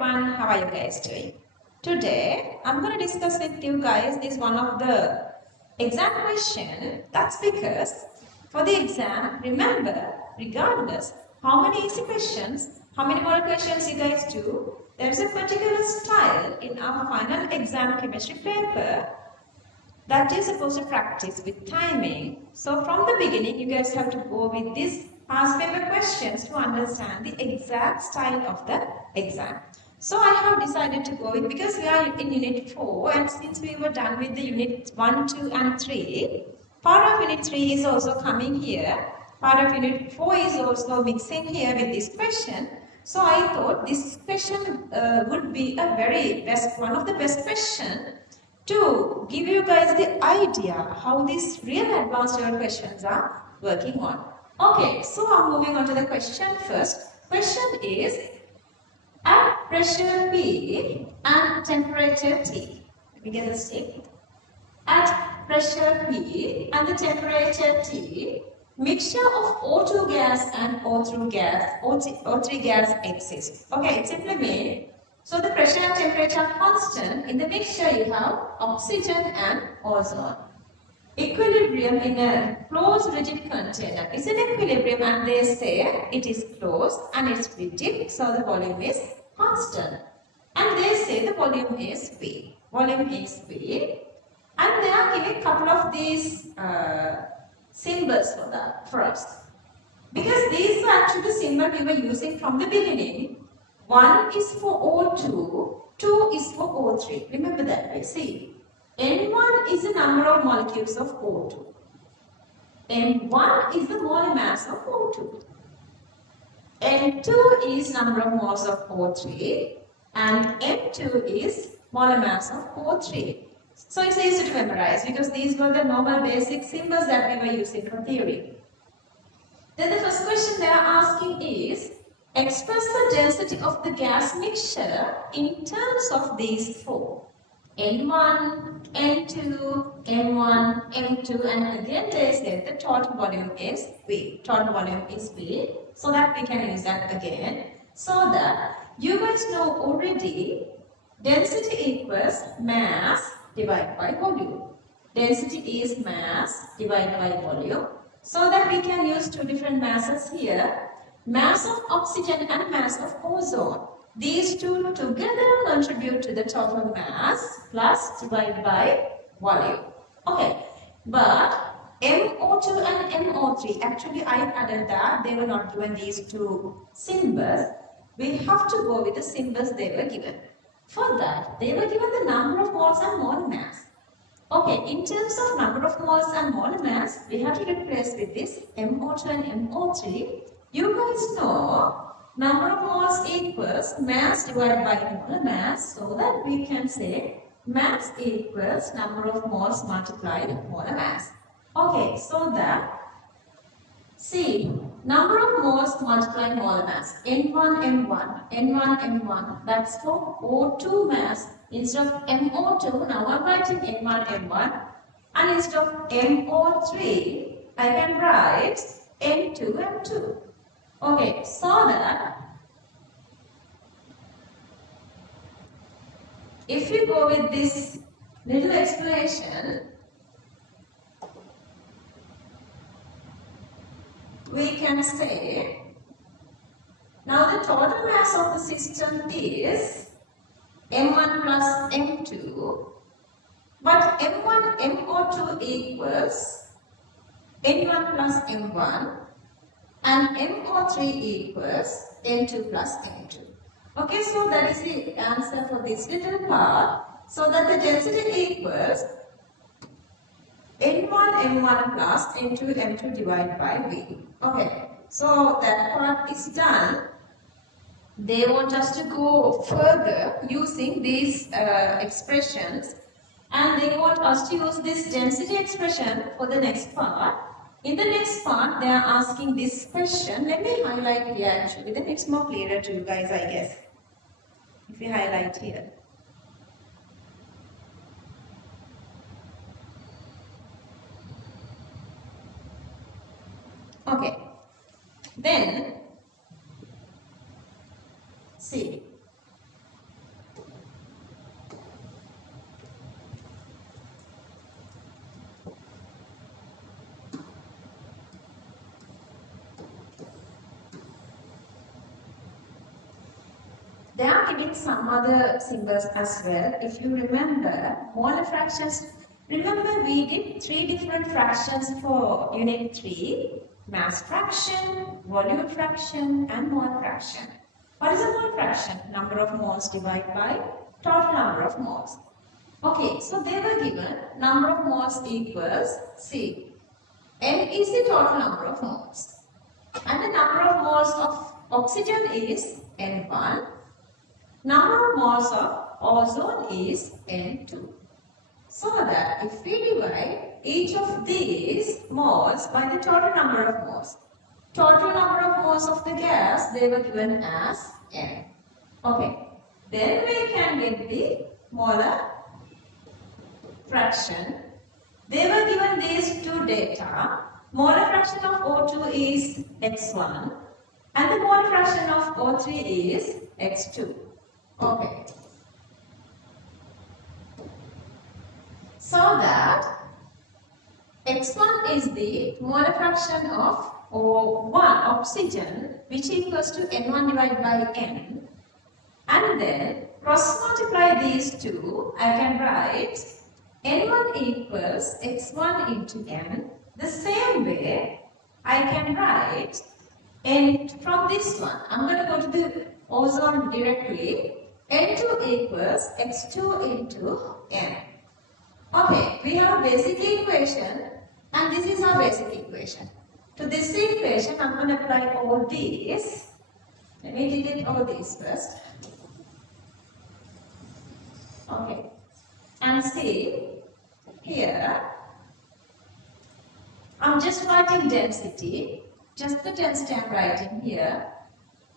everyone, how are you guys doing? Today I'm going to discuss with you guys this one of the exam question. That's because for the exam, remember, regardless how many easy questions, how many more questions you guys do, there is a particular style in our final exam chemistry paper that you're supposed to practice with timing. So from the beginning, you guys have to go with these past paper questions to understand the exact style of the exam. So I have decided to go with, because we are in unit 4 and since we were done with the unit 1, 2 and 3, part of unit 3 is also coming here. Part of unit 4 is also mixing here with this question. So I thought this question would be a one of the best question to give you guys the idea how these real advanced level questions are working on. Okay, so I'm moving on to the question first. Question is, at pressure P and temperature T. Let me get this stick. At pressure P and the temperature T, mixture of O2 gas and O3 gas exists. Okay, it simply means, so the pressure and temperature are constant. In the mixture you have oxygen and ozone. Equilibrium in a closed rigid container is in equilibrium and they say it is closed and it's rigid, so the volume is constant. And they say the volume is V. Volume is V. And they are giving a couple of these symbols for us. Because these are actually the symbols we were using from the beginning. 1 is for O2, 2 is for O3. Remember that way. See, N1 is the number of molecules of O2. N1 is the molar mass of O2. N2 is number of moles of O3 and N2 is molar mass of O3. So it's easy to memorize because these were the normal basic symbols that we were using for theory. Then the first question they are asking is, express the density of the gas mixture in terms of these four. N1, N2, M1, M2 and again they say the total volume is V. Total volume is V. So that we can use that again. So that you guys know already density equals mass divided by volume. Density is mass divided by volume. So that we can use two different masses here. Mass of oxygen and mass of ozone. These two together contribute to the total mass plus divided by volume. Okay, but MO2 and MO3, actually I added that they were not given these two symbols. We have to go with the symbols they were given. For that, they were given the number of moles and molar mass. Okay, in terms of number of moles and molar mass, we have to replace with this MO2 and MO3. You guys know number of moles equals mass divided by molar mass, so that we can say mass equals number of moles multiplied molar mass. Okay, so that, see, number of moles multiplied molar mass, N1, M1, N1, M1, that's for O2 mass. Instead of MO2, now I'm writing N1, M1, and instead of MO3, I can write N2, M2. Okay, so that if you go with this little explanation, we can say, now the total mass of the system is M1 plus M2, but M1 MO2 equals N1 plus M1 and MO3 equals N2 plus M2. Okay, so that is the answer for this little part. So that the density equals N1 M1 plus N2 M2 divided by V. Okay, so that part is done. They want us to go further using these expressions, and they want us to use this density expression for the next part. In the next part, they are asking this question. Let me highlight here actually, then it's more clearer to you guys, I guess. If you highlight here. Okay. Then, see, They are giving some other symbols as well. If you remember, molar fractions, remember we did 3 different fractions for unit 3, mass fraction, volume fraction and mole fraction. What is a mole fraction? Number of moles divided by total number of moles. Okay, so they were given number of moles equals C. N is the total number of moles. And the number of moles of oxygen is N1. Number of moles of ozone is N2. So that if we divide each of these moles by the total number of moles, total number of moles of the gas, they were given as N. Okay, then we can get the molar fraction. They were given these two data. Molar fraction of O2 is X1 and the molar fraction of O3 is X2. Okay. So that X1 is the molar fraction of O1 oxygen, which equals to N1 divided by N, and then cross multiply these two. I can write N1 equals X1 into N. The same way I can write N from this one. I'm going to go to the ozone directly. N2 equals X2 into N. Okay, we have a basic equation and this is our basic equation. To this equation, I'm going to apply all these. Let me delete all these first. Okay, and see here, I'm just writing density, just the density I'm writing here.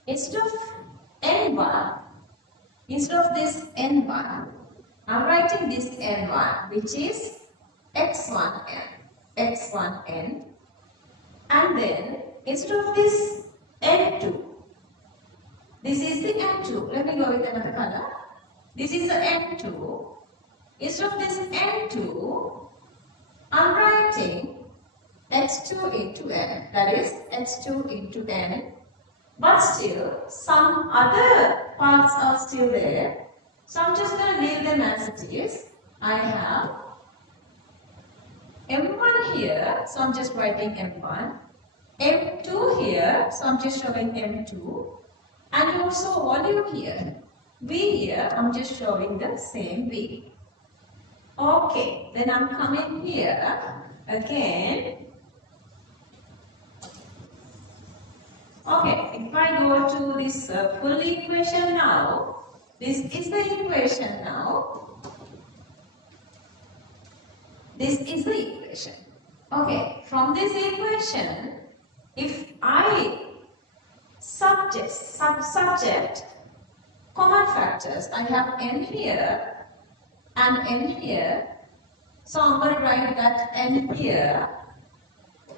Instead of N1, instead of this N1, I'm writing this N1, which is X1N, X1N, and then instead of this N2, this is the N2. Let me go with another color. This is the N2. Instead of this N2, I'm writing X2 into N, that is X2 into N, but still some other parts are still there. So I'm just going to leave them as it is. I have M1 here, so I'm just writing M1. M2 here, so I'm just showing M2. And also volume here. V here, I'm just showing the same V. Okay, then I'm coming here again. Okay, if I go to this full equation now, this is the equation now. This is the equation. Okay, from this equation, if I subject common factors, I have n here and n here. So I'm going to write that n here.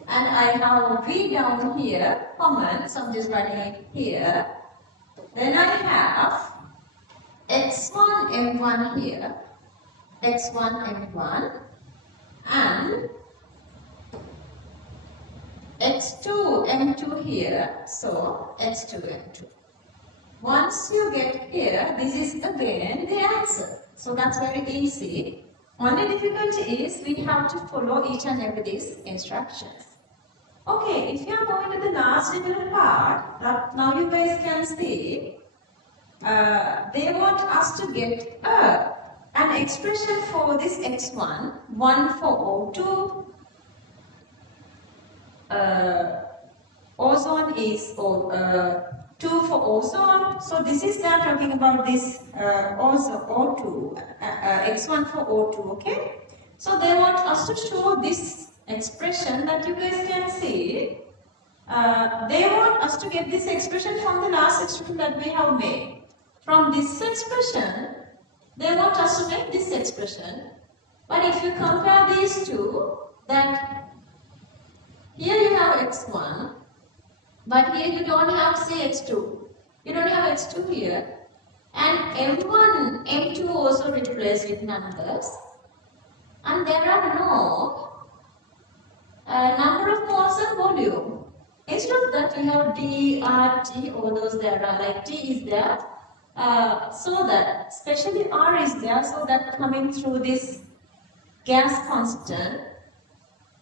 And I have v down here, common, so I'm just writing it here. Then I have x1 m1 here, x1 m1, and x2 m2 here, so x2 m2. Once you get here, this is again the answer. So that's very easy. Only difficulty is we have to follow each and every these instructions. Okay, if you are going to the last little part, now you guys can see, they want us to get an expression for this x1, 1 for O2, ozone is 2 for ozone. So this is now talking about this O2, x1 for O2, okay? So they want us to show this expression that you guys can see. They want us to get this expression from the last expression that we have made. From this expression, they want us to make this expression. But if you compare these two, that here you have x1, but here you don't have, say, x2. You don't have x2 here. And m1, m2 also replaced with numbers. And there are no number of moles and volume. Instead of that, we have D, R, T, all those there are, like T is there. so that, especially R is there, so that coming through this gas constant,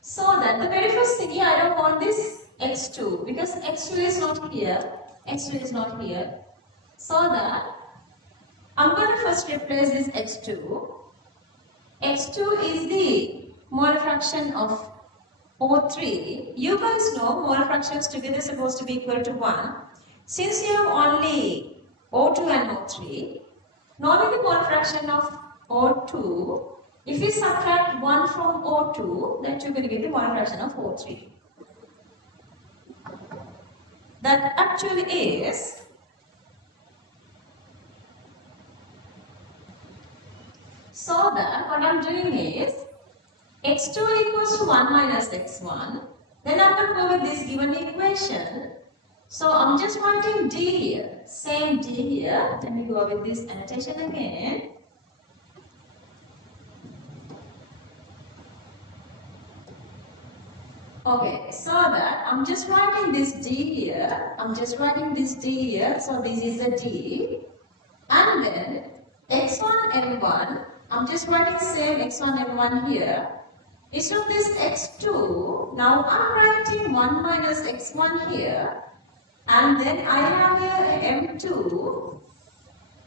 so that the very first thing here, I don't want this x2 because x2 is not here, x2 is not here, so that I'm going to first replace this x2. x2 is the mole fraction of O3. You guys know mole fractions together is supposed to be equal to 1. Since you have only O2 and O3, knowing the mole fraction of O2, if we subtract 1 from O2, then you're going to get the mole fraction of O3. That actually is so that what I'm doing is x2 equals to 1 minus x1. Then I'm going to go with this given equation. So I'm just writing d here. Same d here. Let me go with this annotation again. Okay, so that I'm just writing this d here. I'm just writing this d here. So this is a d. And then x1 m1. I'm just writing same x1 m1 here. Instead of this x2, now I'm writing 1 minus x1 here. And then I have here m2.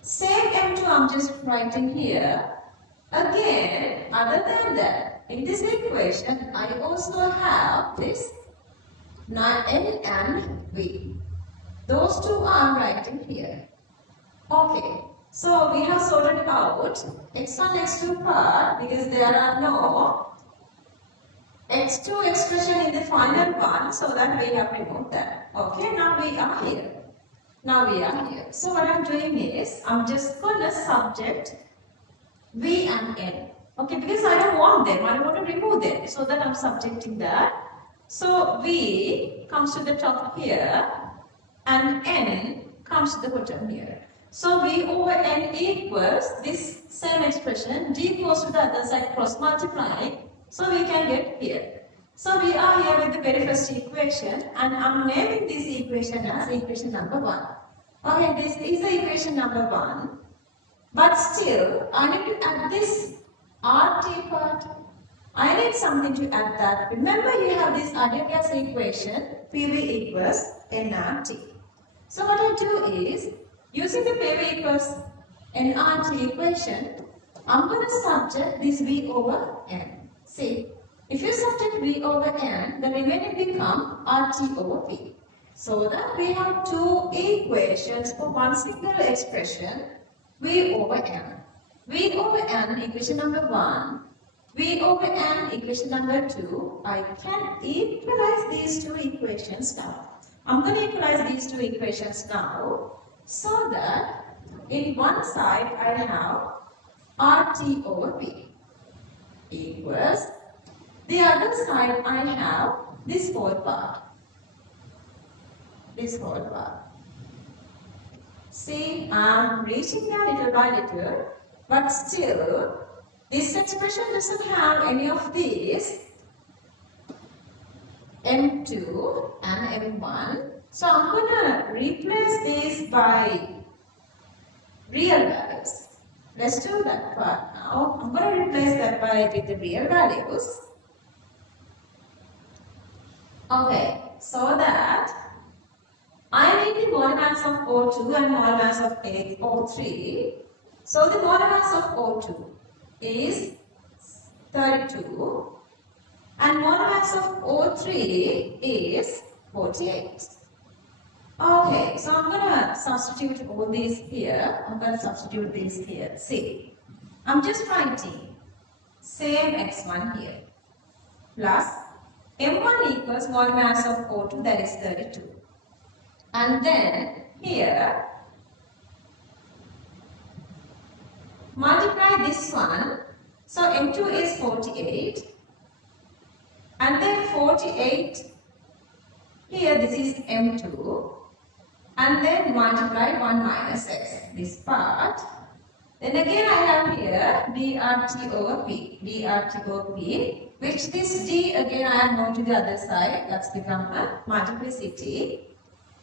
Same m2 I'm just writing here. Again, other than that, in this equation, I also have this n and v. Those two I'm writing here. Okay, so we have sorted out x1, x2 part because there are no x2 expression in the final one, so that we have removed that. Okay, now we are here. Now we are here. So what I'm doing is, I'm just going to subject v and n. Okay, because I don't want them, I want to remove them, so that I'm subjecting that. So v comes to the top here, and n comes to the bottom here. So v over n equals this same expression, d goes to the other side cross multiplying, so we can get here. So we are here with the very first equation, and I'm naming this equation as equation number 1. Okay, this is the equation number 1. But still, I need to add this RT part. I need something to add that. Remember, you have this ideal gas equation, PV equals nRT. So what I do is, using the PV equals nRT equation, I'm going to subject this V over N. See, if you subject V over N, the remaining become RT over V. So that we have two equations for one single expression, V over N. V over N, equation number 1. V over N, equation number 2. I can equalize these two equations now. I'm going to equalize these two equations now, so that in one side I have RT over V equals, the other side I have this whole part. This whole part. See, I'm reaching there little by little, but still, this expression doesn't have any of these M2 and M1. So I'm going to replace these by real values. Let's do that part now. I'm going to replace that with the real values. Okay, so that I need the mole mass of O2 and mole mass of O3. So the mole mass of O2 is 32 and mole mass of O3 is 48. Okay, so I'm going to substitute all these here. I'm going to substitute these here. See, I'm just writing same x1 here plus m1 equals mole mass of O2, that is 32. And then here, multiply this one. So M2 is 48. And then 48, here this is M2. And then multiply 1 minus x, this part. Then again I have here dRT over P, dRT over P, which this d again I have moved to the other side, that's become a multiplicity.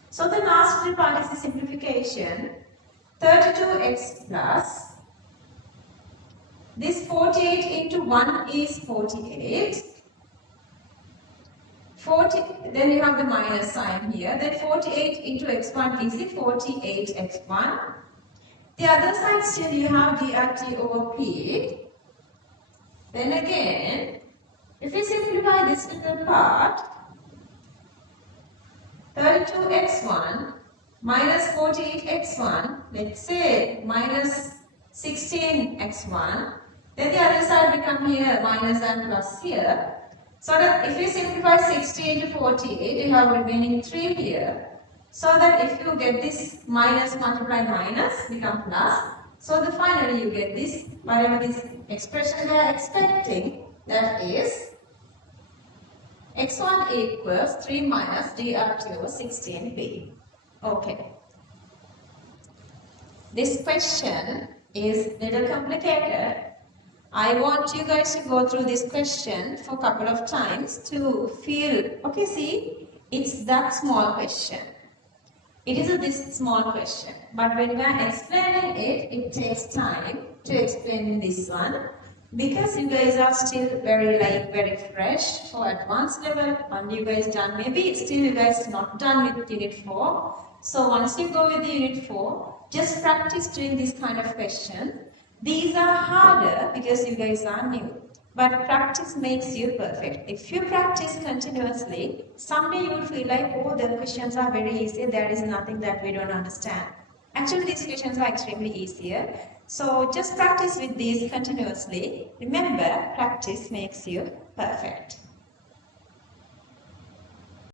So the last part is the simplification. 32x plus, this 48 into 1 is 48. 40, then you have the minus sign here. Then 48 into x1 is the 48x1. The other side still you have drt over p. Then again, if we simplify this little part, 32x1 minus 48x1, let's say minus 16x1, then the other side become here minus and plus here. So that if you simplify 60 into 48, you have remaining 3 here. So that if you get this minus multiply minus become plus. So that finally you get this, whatever this expression they are expecting, that is x1 equals 3 minus drt over 16b. Okay. This question is a little complicated. I want you guys to go through this question for a couple of times to feel, okay, see, it's that small question. It is this small question. But when we are explaining it, it takes time to explain this one because you guys are still very fresh for advanced level. And you guys done, maybe still you guys not done with unit 4. So once you go with the unit 4, just practice doing this kind of question. These are harder because you guys are new. But practice makes you perfect. If you practice continuously, someday you will feel like, oh, the questions are very easy. There is nothing that we don't understand. Actually, these questions are extremely easier. So just practice with these continuously. Remember, practice makes you perfect.